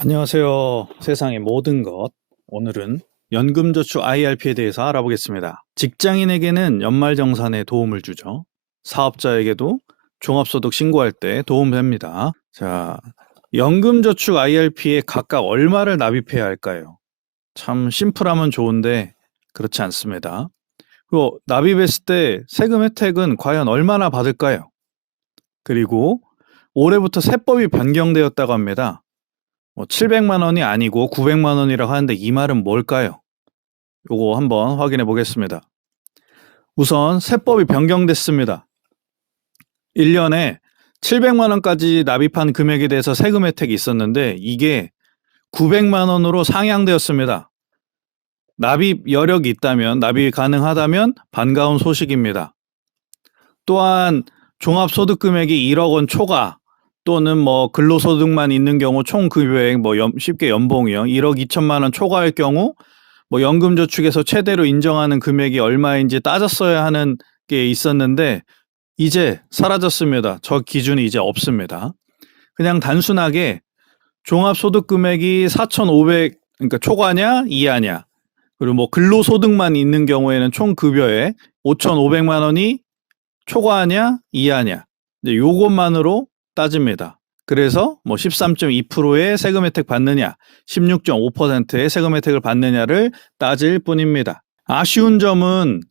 안녕하세요. 세상의 모든 것. 오늘은 연금저축 IRP에 대해서 알아보겠습니다. 직장인에게는 연말정산에 도움을 주죠. 사업자에게도 종합소득 신고할 때 도움됩니다. 자, 연금저축 IRP에 각각 얼마를 납입해야 할까요? 참 심플하면 좋은데 그렇지 않습니다. 그리고 납입했을 때 세금 혜택은 과연 얼마나 받을까요? 그리고 올해부터 세법이 변경되었다고 합니다. 700만 원이 아니고 900만 원이라고 하는데 이 말은 뭘까요? 요거 한번 확인해 보겠습니다. 우선 세법이 변경됐습니다. 1년에 700만 원까지 납입한 금액에 대해서 세금 혜택이 있었는데 이게 900만 원으로 상향되었습니다. 납입 여력이 있다면, 납입이 가능하다면 반가운 소식입니다. 또한 종합소득 금액이 1억 원 초과 또는 근로소득만 있는 경우 총 급여액 쉽게 연봉이요. 1억 2천만 원 초과할 경우 연금저축에서 최대로 인정하는 금액이 얼마인지 따졌어야 하는 게 있었는데 이제 사라졌습니다. 저 기준이 이제 없습니다. 그냥 단순하게 종합소득 금액이 4,500 그러니까 초과냐 이하냐 그리고 근로소득만 있는 경우에는 총 급여액 5,500만 원이 초과하냐 이하냐 요것만으로 따집니다. 그래서 13.2%의 세금 혜택 받느냐 16.5%의 세금 혜택을 받느냐를 따질 뿐입니다. 아쉬운 점은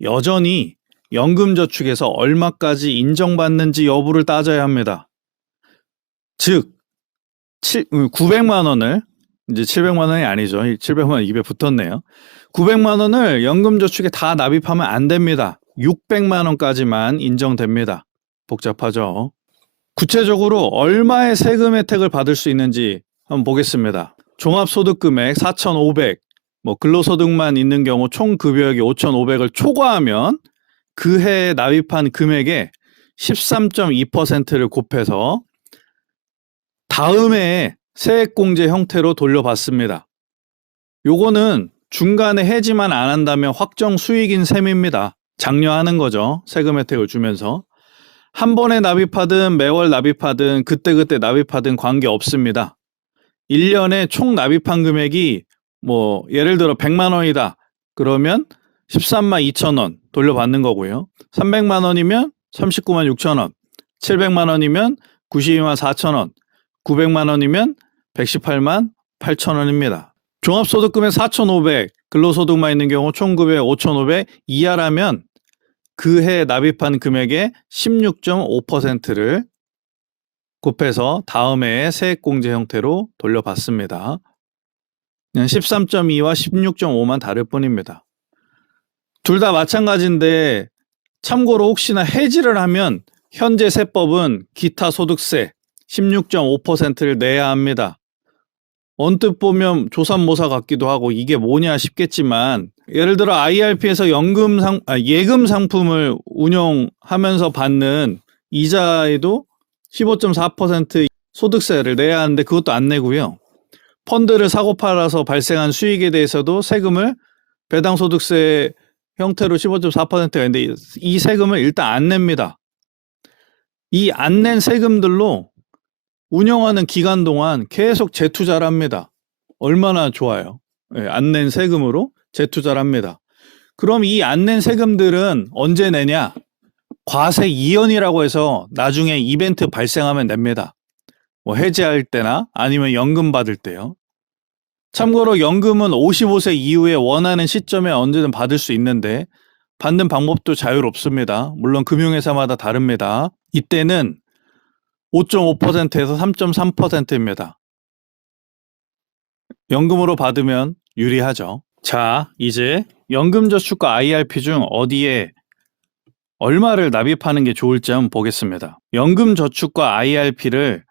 여전히 연금저축에서 얼마까지 인정받는지 여부를 따져야 합니다. 즉 900만 원을 이제 700만 원이 아니죠. 700만 원 입에 붙었네요. 900만 원을 연금저축에 다 납입하면 안 됩니다. 600만 원까지만 인정됩니다. 복잡하죠. 구체적으로 얼마의 세금 혜택을 받을 수 있는지 한번 보겠습니다. 종합소득 금액 4,500, 근로소득만 있는 경우 총 급여액이 5,500을 초과하면 그 해에 납입한 금액의 13.2%를 곱해서 다음 해에 세액공제 형태로 돌려받습니다. 요거는 중간에 해지만 안 한다면 확정 수익인 셈입니다. 장려하는 거죠. 세금 혜택을 주면서. 한 번에 납입하든 매월 납입하든 그때그때 납입하든 관계없습니다. 1년에 총 납입한 금액이 예를 들어 100만 원이다. 그러면 13만 2천 원 돌려받는 거고요. 300만 원이면 39만 6천 원, 700만 원이면 92만 4천 원, 900만 원이면 118만 8천 원입니다. 종합소득금액 4,500, 근로소득만 있는 경우 총급여액 5,500 이하라면 그 해 납입한 금액의 16.5%를 곱해서 다음 해에 세액공제 형태로 돌려받습니다. 13.2와 16.5만 다를 뿐입니다. 둘 다 마찬가지인데 참고로 혹시나 해지를 하면 현재 세법은 기타 소득세 16.5%를 내야 합니다. 언뜻 보면 조삼모사 같기도 하고 이게 뭐냐 싶겠지만 예를 들어 IRP에서 예금 상품을 운용하면서 받는 이자에도 15.4% 소득세를 내야 하는데 그것도 안 내고요. 펀드를 사고 팔아서 발생한 수익에 대해서도 세금을 배당소득세 형태로 15.4%가 있는데 이 세금을 일단 안 냅니다. 이 안 낸 세금들로 운영하는 기간 동안 계속 재투자를 합니다. 얼마나 좋아요. 안 낸 세금으로 재투자를 합니다. 그럼 이 안 낸 세금들은 언제 내냐? 과세 이연이라고 해서 나중에 이벤트 발생하면 냅니다. 해지할 때나 아니면 연금 받을 때요. 참고로 연금은 55세 이후에 원하는 시점에 언제든 받을 수 있는데 받는 방법도 자유롭습니다. 물론 금융회사마다 다릅니다. 이때는 5.5%에서 3.3%입니다. 연금으로 받으면 유리하죠. 자, 이제 연금저축과 IRP 중 어디에 얼마를 납입하는 게 좋을지 한번 보겠습니다. 연금저축과 IRP를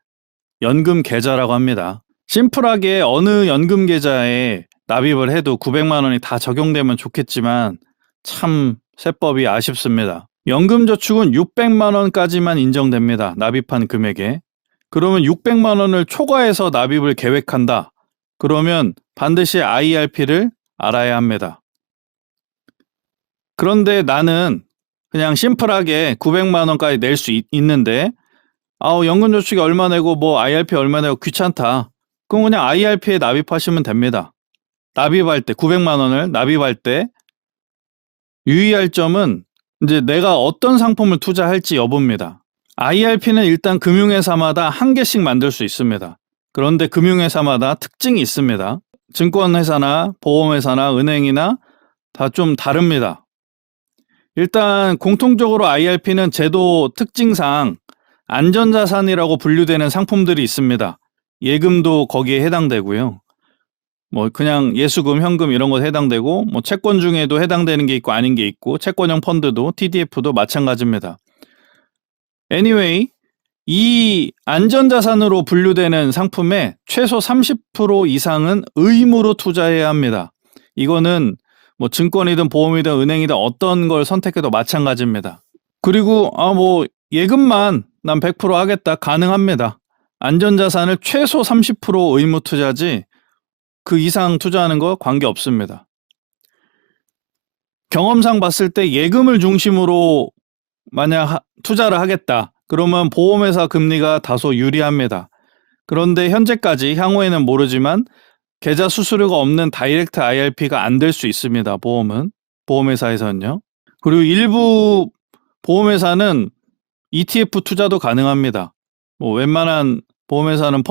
연금계좌라고 합니다. 심플하게 어느 연금계좌에 납입을 해도 900만 원이 다 적용되면 좋겠지만 참 세법이 아쉽습니다. 연금저축은 600만 원까지만 인정됩니다. 납입한 금액에. 그러면 600만 원을 초과해서 납입을 계획한다. 그러면 반드시 IRP를 알아야 합니다. 그런데 나는 그냥 심플하게 900만 원까지 낼 수 있는데 연금저축이 얼마 내고 IRP 얼마 내고 귀찮다. 그럼 그냥 IRP에 납입하시면 됩니다. 납입할 때 900만 원을 납입할 때 유의할 점은 이제 내가 어떤 상품을 투자할지 여부입니다. IRP는 일단 금융회사마다 한 개씩 만들 수 있습니다. 그런데 금융회사마다 특징이 있습니다. 증권회사나 보험회사나 은행이나 다 좀 다릅니다. 일단 공통적으로 IRP는 제도 특징상 안전자산이라고 분류되는 상품들이 있습니다. 예금도 거기에 해당되고요. 뭐 그냥 예수금, 현금 이런 거 해당되고 뭐 채권 중에도 해당되는 게 있고 아닌 게 있고 채권형 펀드도 TDF도 마찬가지입니다. Anyway, 이 안전자산으로 분류되는 상품에 최소 30% 이상은 의무로 투자해야 합니다. 이거는 뭐 증권이든 보험이든 은행이든 어떤 걸 선택해도 마찬가지입니다. 그리고 뭐 예금만 난 100% 하겠다 가능합니다. 안전자산을 최소 30% 의무 투자지 그 이상 투자하는 거 관계없습니다. 경험상 봤을 때 예금을 중심으로 만약 투자를 하겠다. 그러면 보험회사 금리가 다소 유리합니다. 그런데 현재까지 향후에는 모르지만 계좌 수수료가 없는 다이렉트 IRP가 안 될 수 있습니다. 보험회사에서는요. 그리고 일부 보험회사는 ETF 투자도 가능합니다. 뭐 웬만한 보험회사는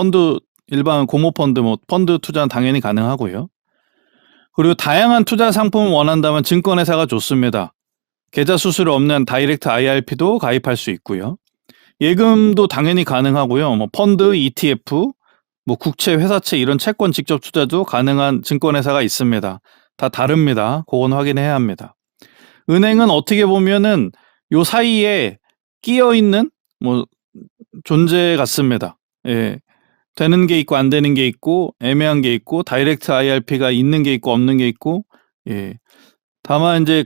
일반 공모펀드, 펀드 투자는 당연히 가능하고요. 그리고 다양한 투자 상품을 원한다면 증권회사가 좋습니다. 계좌 수수료 없는 다이렉트 IRP도 가입할 수 있고요. 예금도 당연히 가능하고요. 뭐 펀드, ETF, 뭐 국채, 회사채 이런 채권 직접 투자도 가능한 증권회사가 있습니다. 다 다릅니다. 그건 확인해야 합니다. 은행은 어떻게 보면은 요 사이에 끼어 있는 뭐 존재 같습니다. 예. 되는 게 있고 안 되는 게 있고 애매한 게 있고 다이렉트 IRP가 있는 게 있고 없는 게 있고 예. 다만 이제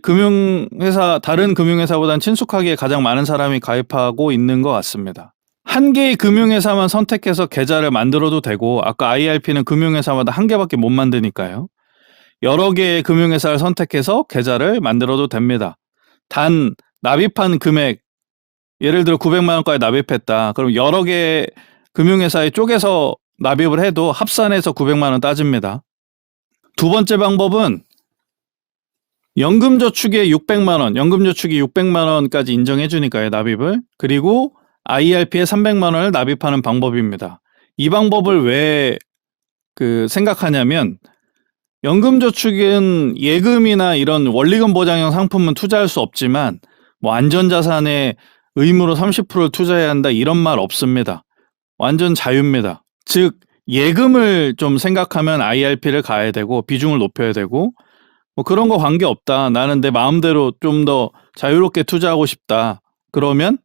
다른 금융회사보다는 친숙하게 가장 많은 사람이 가입하고 있는 것 같습니다. 한 개의 금융회사만 선택해서 계좌를 만들어도 되고 아까 IRP는 금융회사마다 한 개밖에 못 만드니까요. 여러 개의 금융회사를 선택해서 계좌를 만들어도 됩니다. 단 납입한 금액 예를 들어 900만 원까지 납입했다. 그럼 여러 개 금융회사에 쪼개서 납입을 해도 합산해서 900만 원 따집니다. 두 번째 방법은 연금저축에 600만 원, 연금저축이 600만 원까지 인정해 주니까요, 납입을. 그리고 IRP에 300만 원을 납입하는 방법입니다. 이 방법을 왜 생각하냐면 연금저축은 예금이나 이런 원리금 보장형 상품은 투자할 수 없지만 뭐 안전자산에 의무로 30%를 투자해야 한다 이런 말 없습니다. 완전 자유입니다. 즉 예금을 좀 생각하면 IRP를 가야 되고 비중을 높여야 되고 뭐 그런 거 관계없다. 나는 내 마음대로 좀 더 자유롭게 투자하고 싶다. 그러면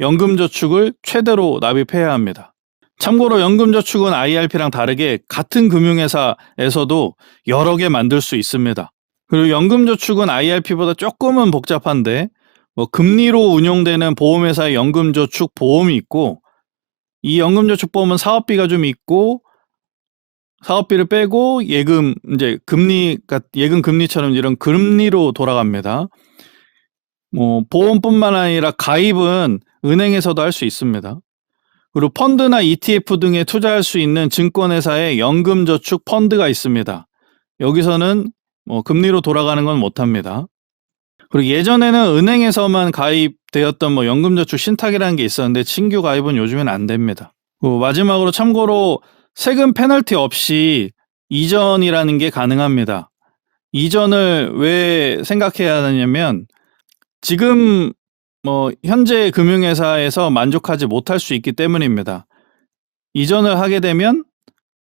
연금저축을 최대로 납입해야 합니다. 참고로 연금저축은 IRP랑 다르게 같은 금융회사에서도 여러 개 만들 수 있습니다. 그리고 연금저축은 IRP보다 조금은 복잡한데 뭐 금리로 운용되는 보험회사의 연금저축 보험이 있고 이 연금저축 보험은 사업비가 좀 있고 사업비를 빼고 예금 금리처럼 이런 금리로 돌아갑니다. 뭐 보험뿐만 아니라 가입은 은행에서도 할 수 있습니다. 그리고 펀드나 ETF 등에 투자할 수 있는 증권회사의 연금저축 펀드가 있습니다. 여기서는 뭐 금리로 돌아가는 건 못합니다. 그리고 예전에는 은행에서만 가입되었던 뭐 연금저축 신탁이라는 게 있었는데 신규 가입은 요즘엔 안 됩니다. 마지막으로 참고로 세금 페널티 없이 이전이라는 게 가능합니다. 이전을 왜 생각해야 하냐면 지금 뭐 현재 금융회사에서 만족하지 못할 수 있기 때문입니다. 이전을 하게 되면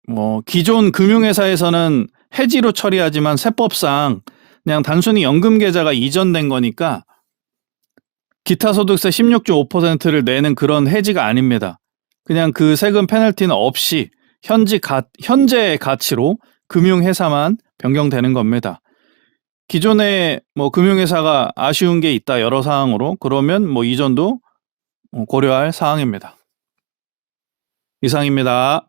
뭐 기존 금융회사에서는 해지로 처리하지만 세법상 그냥 단순히 연금 계좌가 이전된 거니까 기타소득세 16.5%를 내는 그런 해지가 아닙니다. 그냥 그 세금 페널티는 없이 현재의 가치로 금융회사만 변경되는 겁니다. 기존에 뭐 금융회사가 아쉬운 게 있다 여러 사항으로 그러면 뭐 이전도 고려할 사항입니다. 이상입니다.